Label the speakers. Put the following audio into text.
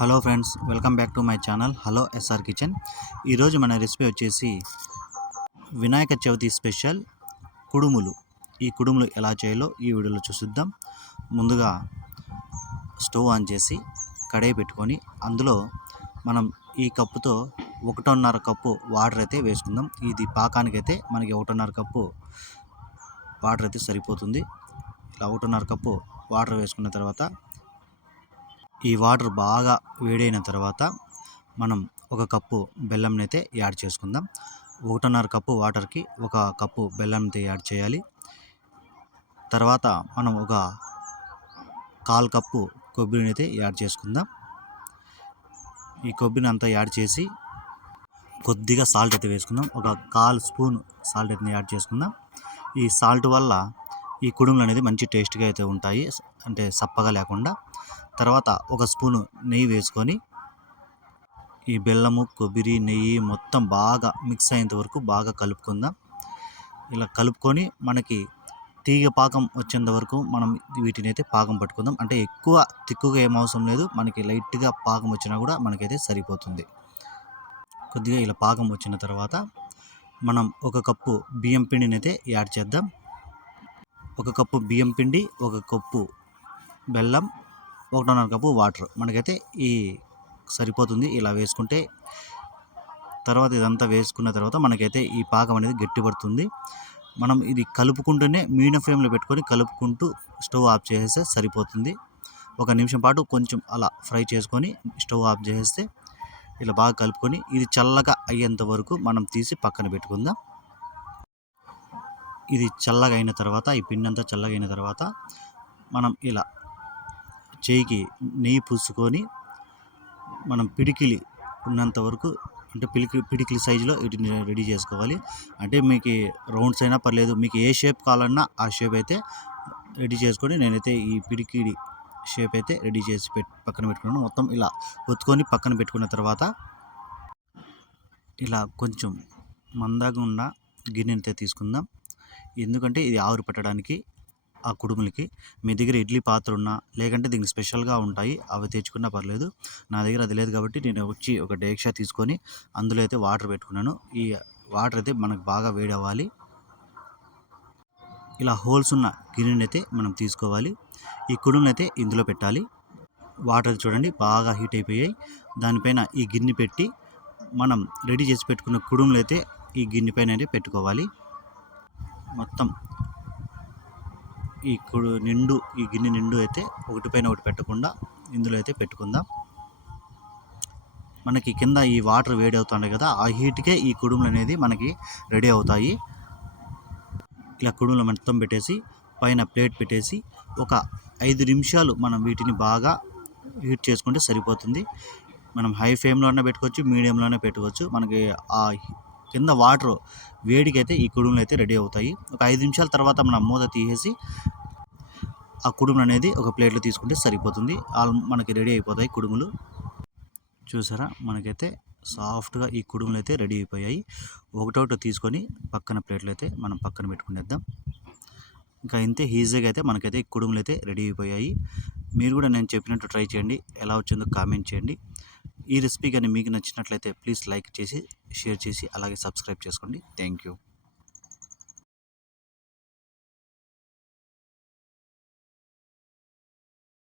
Speaker 1: Hello friends welcome back to my channel hello SR kitchen. ఈరోజు మన recipe వచ్చేసి Vinayaka Chavithi special కుడుములు. ఈ కుడుములు ఎలా చేయాలో ఈ వీడియోలో చూసిద్దాం. ముందుగా స్టవ్ ఆన్ చేసి కడాయి పెట్టుకొని అందులో మనం ఈ కప్పుతో ఒకటిన్నర కప్పు వాటర్ అయితే వేసుకుందాం. ఇది పాకానికైతే మనకి ఒకటిన్నర కప్పు వాటర్ అయితే సరిపోతుంది. ఇలా ఒకటిన్నర కప్పు వాటర్ వేసుకున్న తర్వాత ఈ వాటర్ బాగా వేడైన తర్వాత మనం ఒక కప్పు బెల్లంని అయితే యాడ్ చేసుకుందాం. ఒకటిన్నర కప్పు వాటర్కి ఒక కప్పు బెల్లం అయితే యాడ్ చేయాలి. తర్వాత మనం ఒక కాల్ కప్పు కొబ్బరిని అయితే యాడ్ చేసుకుందాం. ఈ కొబ్బరిని అంతా యాడ్ చేసి కొద్దిగా సాల్ట్ అయితే వేసుకుందాం. ఒక కాల్ స్పూన్ సాల్ట్ అయితే యాడ్ చేసుకుందాం. ఈ సాల్ట్ వల్ల ఈ కుడుములు అనేది మంచి టేస్ట్గా అయితే ఉంటాయి. అంటే సప్పగా లేకుండా. తర్వాత ఒక స్పూను నెయ్యి వేసుకొని ఈ బెల్లము కొబ్బరి నెయ్యి మొత్తం బాగా మిక్స్ అయ్యేంత వరకు బాగా కలుపుకుందాం. ఇలా కలుపుకొని మనకి తీగ పాకం వచ్చేంత వరకు మనం వీటిని అయితే పాకం పట్టుకుందాం. అంటే ఎక్కువ తిక్కుగా ఏం అవసరం లేదు. మనకి లైట్గా పాకం వచ్చినా కూడా మనకైతే సరిపోతుంది. కొద్దిగా ఇలా పాకం వచ్చిన తర్వాత మనం ఒక కప్పు బియ్యం పిండిని అయితే యాడ్ చేద్దాం. ఒక కప్పు బియ్యం పిండి ఒక కప్పు బెల్లం ఒకటిన్నర కప్పు వాటర్. మనకైతే ఈ సరిపోతుంది ఇలా వేసుకుంటే. తర్వాత ఇదంతా వేసుకున్న తర్వాత మనకైతే ఈ పాకం అనేది గట్టిపడుతుంది. మనం ఇది కలుపుకుంటూనే మీడియం ఫ్లేమ్లో పెట్టుకొని కలుపుకుంటూ స్టవ్ ఆఫ్ చేసేస్తే సరిపోతుంది. ఒక నిమిషం పాటు కొంచెం అలా ఫ్రై చేసుకొని స్టవ్ ఆఫ్ చేసేస్తే ఇలా బాగా కలుపుకొని ఇది చల్లగా అయ్యేంత వరకు మనం తీసి పక్కన పెట్టుకుందాం. ఇది చల్లగా అయిన తర్వాత ఈ పిండి అంతా చల్లగా అయిన తర్వాత మనం ఇలా చేయికి నెయ్యి పూసుకొని మనం పిడికిలి ఉన్నంత వరకు అంటే పిడికి పిడికిలి సైజులో వీటిని రెడీ చేసుకోవాలి. అంటే మీకు రౌండ్స్ అయినా పర్లేదు మీకు ఏ షేప్ కావాలన్నా ఆ షేప్ అయితే రెడీ చేసుకొని నేనైతే ఈ పిడికిడి షేప్ అయితే రెడీ చేసి పెట్ పక్కన పెట్టుకున్నాను. మొత్తం ఇలా ఒత్తుకొని పక్కన పెట్టుకున్న తర్వాత ఇలా కొంచెం మందాగా ఉన్న గిన్నెనైతే తీసుకుందాం. ఎందుకంటే ఇది ఆవిరి పెట్టడానికి ఆ కుడుములకి. మీ దగ్గర ఇడ్లీ పాత్ర ఉన్నా లేకంటే దీనికి స్పెషల్గా ఉంటాయి అవి తెచ్చుకున్నా పర్లేదు. నా దగ్గర అది లేదు కాబట్టి నేను వచ్చి ఒక డేక్షా తీసుకొని అందులో అయితే వాటర్ పెట్టుకున్నాను. ఈ వాటర్ అయితే మనకు బాగా వేడి అవ్వాలి ఇలా హోల్స్ ఉన్న గిన్నెని అయితే మనం తీసుకోవాలి. ఈ కుడుములు అయితే ఇందులో పెట్టాలి. వాటర్ చూడండి బాగా హీట్ అయిపోయాయి. దానిపైన ఈ గిన్నె పెట్టి మనం రెడీ చేసి పెట్టుకున్న కుడుములు అయితే ఈ గిన్నె పైన అయితే పెట్టుకోవాలి. మొత్తం ఈ కుడు నిండు ఈ గిన్నె నిండు అయితే ఒకటి పైన ఒకటి పెట్టకుండా ఇందులో అయితే పెట్టుకుందాం. మనకి కింద ఈ వాటర్ వేడి అవుతుండే కదా ఆ హీట్కే ఈ కుడుములు అనేది మనకి రెడీ అవుతాయి. ఇలా కుడుములు మొత్తం పెట్టేసి పైన ప్లేట్ పెట్టేసి ఒక ఐదు నిమిషాలు మనం వీటిని బాగా హీట్ చేసుకుంటే సరిపోతుంది. మనం హై ఫ్లేమ్లోనే పెట్టుకోవచ్చు మీడియంలోనే పెట్టుకోవచ్చు. మనకి ఆ కింద వాటర్ వేడికైతే ఈ కుడుములు అయితే రెడీ అవుతాయి. ఒక ఐదు నిమిషాల తర్వాత మనం మూత తీసేసి ఆ కుడుములు అనేది ఒక ప్లేట్లో తీసుకుంటే సరిపోతుంది. మనకి రెడీ అయిపోతాయి కుడుములు. చూసారా? మనకైతే సాఫ్ట్గా ఈ కుడుములు అయితే రెడీ అయిపోయాయి. ఒకటొకటి తీసుకొని పక్కన ప్లేట్లు అయితే మనం పక్కన పెట్టుకునేద్దాం. ఇంకా ఇంతే ఈజీగా అయితే మనకైతే కుడుములు అయితే రెడీ అయిపోయాయి. మీరు కూడా నేను చెప్పినట్టు ట్రై చేయండి. ఎలా వచ్చిందో కామెంట్ చేయండి. ఈ రెసిపీ కానీ మీకు నచ్చినట్లయితే ప్లీజ్ లైక్ చేసి షేర్ చేసి అలాగే సబ్స్క్రైబ్ చేసుకోండి. Thank you.